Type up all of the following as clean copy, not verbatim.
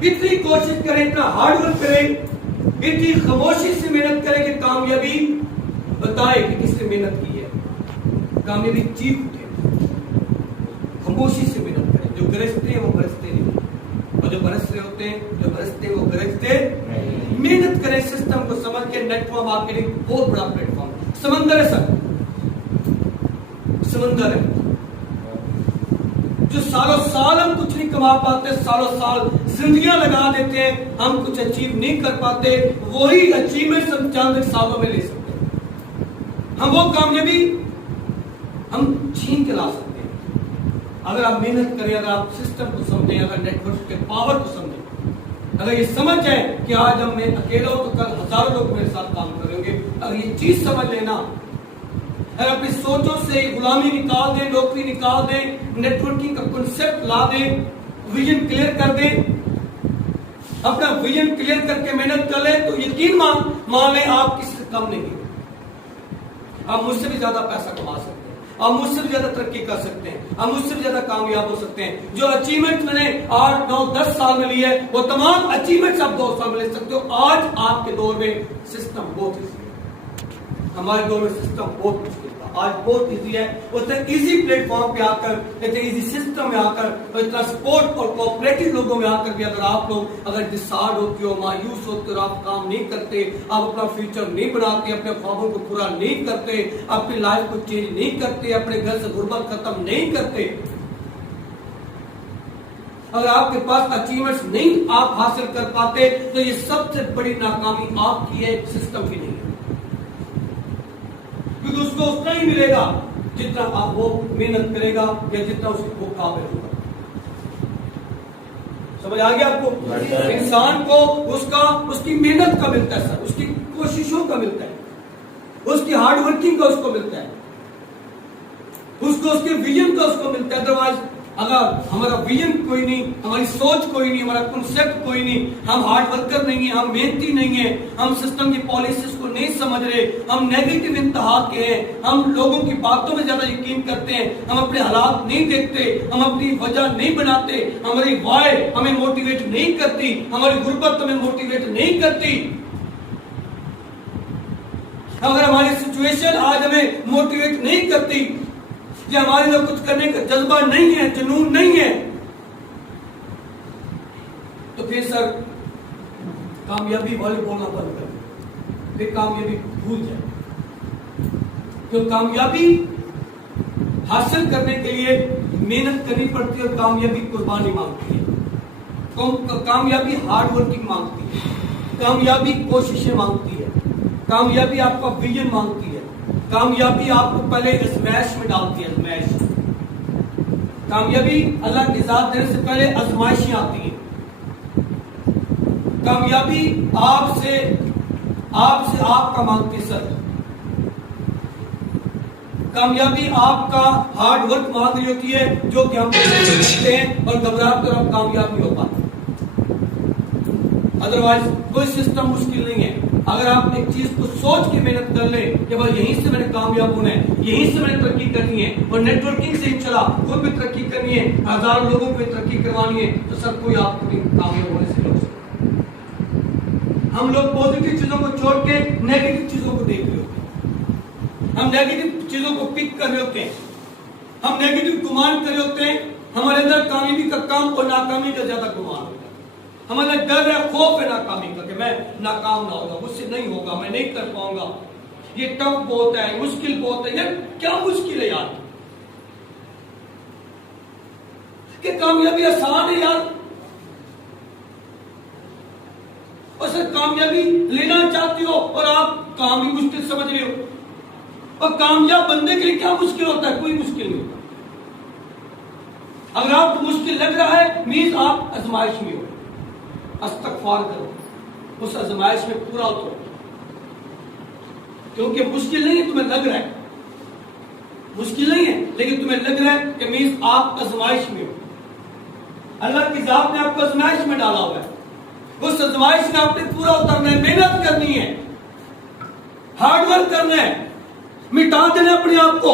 اتنی کوشش کریں, اتنا ہارڈ ورک کریں, اتنی خاموشی سے محنت کریں کہ کامیابی بتائے کہ کس نے محنت کی ہے, کامیابی چیف اٹھے. خاموشی سے محنت کریں. جو گرجتے ہیں وہ برستے نہیں, اور جو برس رہے ہوتے ہیں, جو برستے ہیں وہ گرجتے نہیں. محنت کریں سسٹم کو سمجھ کے. نیٹ ورک آپ کے لیے بہت بڑا پلیٹ فارم, سمندر ہے سر, سمندر ہے جو سالوں سال ہم کچھ نہیں کما پاتے, سالوں سال زندگیاں لگا دیتے ہیں, ہم کچھ اچیو نہیں کر پاتے. وہی اچیومنٹ ہم چند سالوں میں لے سکتے ہیں. ہم وہ کامیابی ہم چھین کے لا سکتے ہیں اگر آپ محنت کریں, اگر آپ سسٹم کو سمجھیں, اگر نیٹ ورک کے پاور کو سمجھیں, اگر یہ سمجھ جائیں کہ آج ہم میں اکیلا ہوں تو کل ہزاروں لوگ میرے ساتھ کام کریں گے. اگر یہ چیز سمجھ لینا, اگر اپنی سوچوں سے غلامی نکال دیں, نوکری نکال دیں, نیٹ ورکنگ کا کنسپٹ لا دیں, ویژن کلیئر کر دیں, اپنا ویژن کلیئر کر کے محنت کر لیں, تو یقین مان لیں آپ کسی سے کم نہیں. آپ مجھ سے بھی زیادہ پیسہ کما سکتے ہیں, آپ مجھ سے بھی زیادہ ترقی کر سکتے ہیں, آپ مجھ سے بھی زیادہ کامیاب ہو سکتے ہیں. جو اچیومنٹ میں نے 8, 9, 10 سال میں لی ہے, وہ تمام اچیومنٹس آپ 2 سال میں لے سکتے ہو. آج آپ کے دور میں سسٹم بہت ایزی ہے, ہمارے دور میں سسٹم بہت مشکل تھا, آج بہت ایزی ہے. اتنا ایزی پلیٹ فارم پہ آ کر, اتنے ایزی سسٹم میں آ کر, اور اتنا سپورٹ اور کوآپریٹو لوگوں میں آ کر بھی اگر آپ لوگ اگر ڈسہارڈ ہوتے ہو, مایوس ہوتے ہو, آپ کام نہیں کرتے, آپ اپنا فیوچر نہیں بناتے, اپنے خوابوں کو پورا نہیں کرتے, اپنی لائف کو چینج نہیں کرتے, اپنے گھر سے غربت ختم نہیں کرتے, اگر آپ کے پاس اچیومنٹس نہیں آپ حاصل کر پاتے, تو یہ سب سے بڑی ناکامی آپ کی ہے, سسٹم کی نہیں ہے. کیونکہ اس کو اتنا ہی ملے گا جتنا آپ وہ محنت کرے گا, یا جتنا اس کو قابل ہوگا. سمجھ آ گیا آپ کو؟ انسان کو اس کی محنت کا ملتا ہے سر, اس کی کوششوں کا ملتا ہے, اس کی ہارڈ ورکنگ کا اس کو ملتا ہے, اس کے ویژن کا اس کو ملتا ہے. ادروائز اگر ہمارا ویژن کوئی نہیں, ہماری سوچ کوئی نہیں, ہمارا کنسپٹ کوئی نہیں, ہم ہارڈ ورکر نہیں ہیں, ہم محنتی نہیں ہیں, ہم سسٹم کی پالیسیز کو نہیں سمجھ رہے, ہم نیگیٹو انتہا کے ہیں, ہم لوگوں کی باتوں میں زیادہ یقین کرتے ہیں, ہم اپنے حالات نہیں دیکھتے, ہم اپنی وجہ نہیں بناتے, ہماری وائے ہمیں موٹیویٹ نہیں کرتی, ہماری غربت ہمیں موٹیویٹ نہیں کرتی, اگر ہماری سچویشن آج ہمیں موٹیویٹ نہیں کرتی, یا ہمارے لوگ کچھ کرنے کا جذبہ نہیں ہے, جنون نہیں ہے, تو پھر سر کامیابی والے بولنا بند کر, پھر کامیابی بھول جائے. جو کامیابی حاصل کرنے کے لیے محنت کرنی پڑتی ہے, اور کامیابی قربانی مانگتی ہے, کامیابی ہارڈ ورکنگ مانگتی ہے, کامیابی کوششیں مانگتی ہے, کامیابی آپ کا ویژن مانگتی ہے, کامیابی آپ کو پہلے ازمائش میں ڈالتی ہے. کامیابی اللہ کی ذات دینے سے پہلے ازمائشیں آتی ہیں. کامیابی آپ سے آپ کا مانگتی ہے سر. کامیابی آپ کا ہارڈ ورک مانگ رہی ہوتی ہے, جو کہ ہم کرتے ہیں اور گھبرا کر ہم کامیاب نہیں ہو پاتے. ادروائز کوئی سسٹم مشکل نہیں ہے. اگر آپ ایک چیز کو سوچ کے محنت کر لیں کہ بھائی یہیں سے میں نے کامیاب ہونا ہے, یہیں سے میں نے ترقی کرنی ہے, اور نیٹ ورکنگ سے ہی چلا کوئی بھی ترقی کرنی ہے, 1000 لوگوں کو ترقی کروانی ہے, تو سر کوئی آپ کو بھی کامیاب ہونے سے روک سکتا. ہم لوگ پازیٹیو چیزوں کو چھوڑ کے نیگیٹو چیزوں کو دیکھ رہے ہوتے ہیں, ہم نیگیٹو چیزوں کو پک کر رہے ہوتے ہیں, ہم نیگیٹو گمان کر رہے ہوتے ہیں. ہمارے اندر کامیابی کا کام اور ناکامی کا زیادہ گمان ہوتا ہے. ہمارا ڈر ہے, خوف ہے ناکامی کا, کہ میں ناکام نہ ہوگا, مجھ سے نہیں ہوگا, میں نہیں کر پاؤں گا, یہ ٹف بہت ہے, مشکل بہت ہے. یار کیا مشکل ہے یار, کہ کامیابی آسان ہے یار. اور سر کامیابی لینا چاہتی ہو اور آپ کام بھی مشکل سمجھ رہے ہو, اور کامیاب بندے کے لیے کیا مشکل ہوتا ہے؟ کوئی مشکل نہیں ہوتا. اگر آپ کو مشکل لگ رہا ہے, مینز آپ ازمائش میں ہو. استغفار کرو, اس ازمائش میں پورا اترو, کیونکہ مشکل نہیں ہے, تمہیں لگ رہا ہے مشکل نہیں ہے, لیکن تمہیں لگ رہا ہے کہ مینز آپ ازمائش میں ہو. اللہ کی ذات نے آپ کو ازمائش میں ڈالا ہوا ہے. اس ازمائش میں آپ نے پورا اترنا ہے, محنت کرنی ہے, ہارڈ ورک کرنا ہے, مٹا دینا اپنے آپ کو.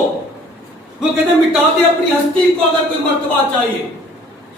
وہ کہتے ہیں مٹا دے اپنی ہستی کو اگر کوئی مرتبہ چاہیے.